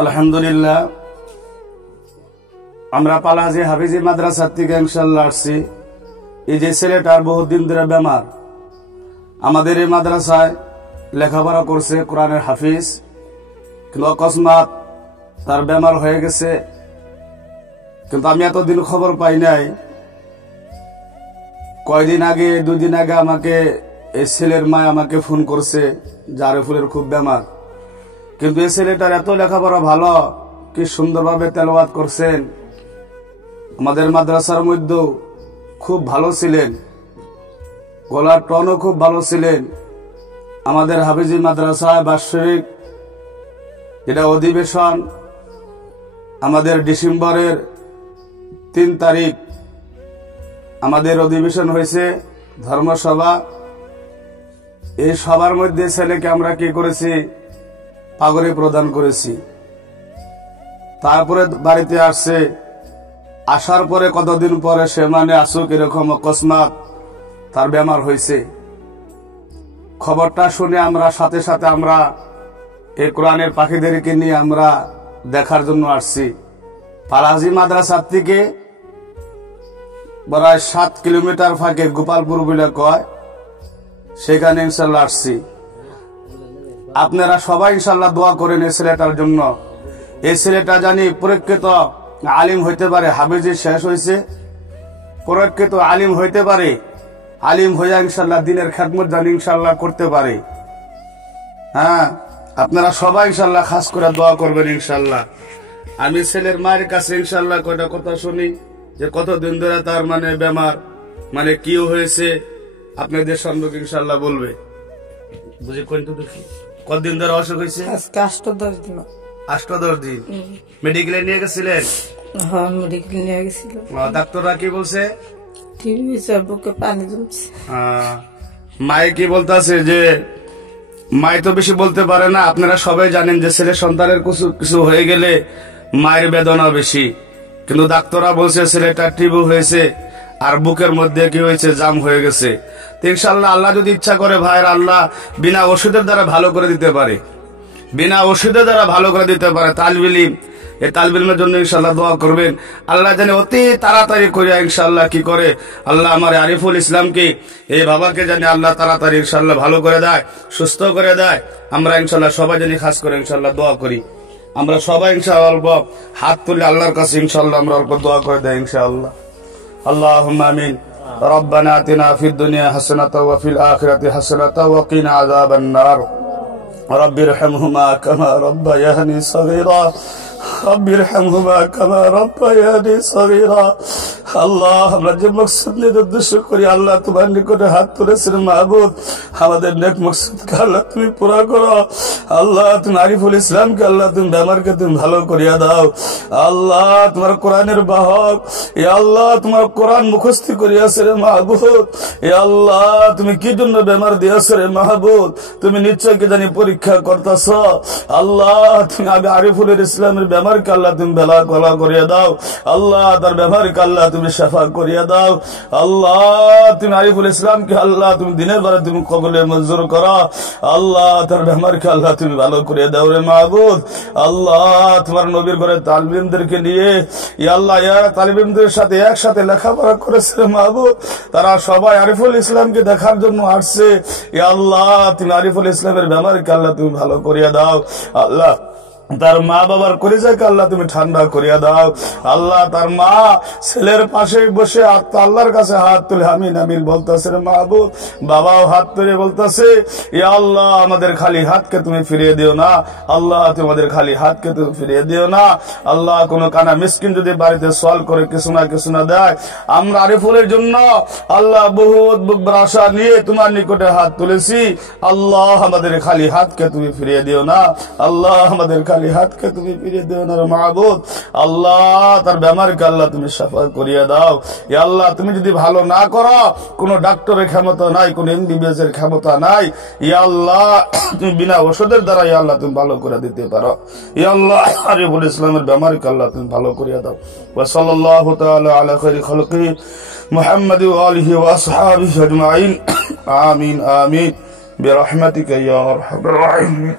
আলহামদুলিল্লাহ, আমরা পালাজি হাফিজি মাদ্রাসা থেকে ইনশাআল্লাহ আসছি। এই যে ছেলেটার বহুদিন ধরে বেমার, আমাদের এই মাদ্রাসায় লেখাপড়া করছে, কোরআনের হাফিজ, কিন্তু অকস্মাৎ তার বেমার হয়ে গেছে। কিন্তু আমি এতদিন খবর পাই নাই। কয়দিন আগে, 2 দিন আগে আমাকে এই ছেলের মা আমাকে ফোন করছে যে আরিফুলের খুব বেমার। কিন্তু এই ছেলেটার এত লেখাপড়া ভালো, কি সুন্দরভাবে তেলাওয়াত করছেন। আমাদের মাদ্রাসার মধ্যেও খুব ভালো ছিলেন, গলার টনও খুব ভালো ছিলেন। আমাদের হাফিজি মাদ্রাসায় বার্ষিক যেটা অধিবেশন, আমাদের ডিসেম্বরের 3 তারিখ আমাদের অধিবেশন হয়েছে, ধর্মসভা। এই সবার মধ্যে ছেলেকে আমরা কি করেছি, পাগড়ি প্রদান করেছি। তারপরে বাড়িতে আসছে, আসার পরে কতদিন পরে সে আসুক এরকম অকস্মাৎ তার বেমার হয়েছে। খবরটা শুনে আমরা সাথে সাথে আমরা এই কোরআনের পাখিদেরকে নিয়ে আমরা দেখার জন্য আসছি। পালাজি মাদ্রাসা থেকে প্রায় 7 কিলোমিটার ফাঁকে গোপালপুর বলে কয়, সেখানে ইনশাল্লাহ আসছি। আপনারা সবাই ইনশাল্লাহ দোয়া করেন এই ছেলেটার জন্য। এই ছেলেটা জানি পরীক্ষিত আলিম হইতে পারে, হাফিজি শেষ হয়েছে, পরীক্ষিত আলিম হইতে পারে। আলিম হইয়া ইনশাল্লাহ দিনের খেদমত জানি ইনশাল্লাহ করতে পারে। হ্যাঁ, আপনারা সবাই ইনশাল্লাহ খাস করে দোয়া করবেন ইনশাল্লাহ। আমি ছেলের মায়ের কাছে ইনশাল্লাহ কয়টা কথা শুনি যে কতদিন ধরে তার বেমার, কি হয়েছে, আপনাদের সম্পর্কে ইনশাল্লাহ বলবে। বুঝি কোনটা দেখি কতদিন ধরে অসুখ হয়েছে? 8-10 দিন। 8-10 দিন মেডিকেলে নিয়ে গেছিলেন? হ্যাঁ, মেডিকেলে নিয়ে গেছিল। ডাক্তাররা কি বলছে? টিভি বুকে পানি জমছে। মায়ে কি বলতেছে যে মায়ে তো বেশি বলতে পারে না। আপনারা সবাই জানেন যে ছেলে সন্তানের কিছু হয়ে গেলে মায়ের বেদনা বেশি, কিন্তু ডাক্তাররা বলছে ছেলেটা টিবি হয়েছে আর বুকের মধ্যে কি হয়েছে, জাম হয়ে গেছে। ইনশাআল্লাহ আল্লাহ যদি ইচ্ছা করে ভাইয়ের, আল্লাহ বিনা ওষুধের দ্বারা ভালো করে দিতে পারে, বিনা ওষুধের দ্বারা ভালো করে দিতে পারে। তালবিলিম, এই তালবিলমের জন্য ইনশাআল্লাহ দোয়া করবেন। আল্লাহ জানে অতি তাড়াতাড়ি করে ইনশাআল্লাহ কি করে আল্লাহ আমার আরিফুল ইসলামকে, এই বাবাকে জানে আল্লাহ তাড়াতাড়ি ইনশাআল্লাহ ভালো করে দেয়, সুস্থ করে দেয়। আমরা ইনশাআল্লাহ সবাই জানি খাস করে ইনশাআল্লাহ দোয়া করি। আমরা সবাই ইনশাআল্লাহ অল্প হাত তুলে আল্লাহর কাছে ইনশাআল্লাহ আমরা অল্প দোয়া করে দেয় ইনশাআল্লাহ। আল্লাহুম্মা আমিন। ربنا آتنا في الدنيا حسنة وفي الآخرة حسنة وقنا عذاب النار. رب ارحمهما كما ربياني صغيرا. رب ارحمهما كما ربياني صغيرا. আল্লাহ, আমরা যে মকসদ নিয়ে উদ্দেশ্য করি আল্লাহ তোমার নিকটে হাত তুলেছেন মাহবুব, আমাদের নেক মকসদকে আল্লাহ তুমি পুরা করো। আল্লাহ তুমি আরিফুল ইসলামকে আল্লাহ তুমি বেমারকে তুমি ভালো করিয়া দাও। আল্লাহ তোমার কোরআনের বাহক, এ আল্লাহ তোমার কোরআন মুখস্থি করিয়াছে রে মাহবুব। এ আল্লাহ তুমি কি জন্য বেমার দিয়েছো রে মাহবুব, তুমি নিশ্চয় কি জানি পরীক্ষা করতেছ। আল্লাহ তুমি আরিফুলের ইসলামের বেমারকে আল্লাহ তুমি ভালো করিয়া দাও। আল্লাহ তার বেমারকে আল্লাহ তুমি শাফা করিয়া দাও। আল্লাহ তুমি আরিফুল ইসলামকে আল্লাহ তুমি দিনের বেলা তুমি কবুলে মঞ্জুর করো। আল্লাহ তার বেমারকে আল্লাহ তুমি ভালো করিয়া দাও রে মাহবুব। আল্লাহ তোমার নবীর ঘরে তালিমদেরকে নিয়ে আল্লাহ তালিমদের সাথে একসাথে লেখাপড়া করেছে রে মাহবুব, তারা সবাই আরিফুল ইসলামকে দেখার জন্য আসছে। আল্লাহ তুমি আরিফুল ইসলামের বেমারকে আল্লাহ তুমি ভালো করিয়া দাও। আল্লাহ তার মা বাবার কলিজাকে আল্লাহ তুমি ঠান্ডা করিয়া দাও। আল্লাহ তার মা ছেলের পাশে বসে আল্লাহর কাছে হাত তুলে আমিন আমিন বলতেছে রে মাহবুব। বাবাও হাত তুলে বলতেছে, ইয়া আল্লাহ আমাদের খালি হাতকে তুমি ফিরিয়ে দিও না। আল্লাহ তোমাদের খালি হাতকে তুমি ফিরিয়ে দিও না। আল্লাহ কোন কানা মিসকিন যদি বাড়িতে সওয়াল করে কিছু না দেয়, আমরা আরিফুলের জন্য আল্লাহ বহুত বুক আশা নিয়ে তোমার নিকটে হাত তুলেছি। আল্লাহ আমাদের খালি হাতকে তুমি ফিরিয়ে দিও না। আল্লাহ আমাদের হাতকে তুমি ফিরিয়ে দিও না মাহবুব। আল্লাহ তার বেমারকে আল্লাহ তুমি শাফা করিয়া দাও। ইয়া আল্লাহ তুমি যদি ভালো না করো, কোন ডাক্তারের ক্ষমতা নাই, কোন এমবিবিএস এর ক্ষমতা নাই। ইয়া আল্লাহ তুমি বিনা ওষুধের দ্বারা ইয়া আল্লাহ তুমি ভালো করে দিতে পারো। ইয়া আল্লাহ আরিফুল ইসলামের বেমারকে আল্লাহ তুমি ভালো করিয়া দাও। ওয়া সাল্লাল্লাহু তাআলা আলা খায়রি খালকি মুহাম্মাদি ওয়া আলিহি ওয়া আসহাবিহি আজমাইন। আমিন আমিন বিরহমাতিকা ইয়া আরহামার রাহিমিন।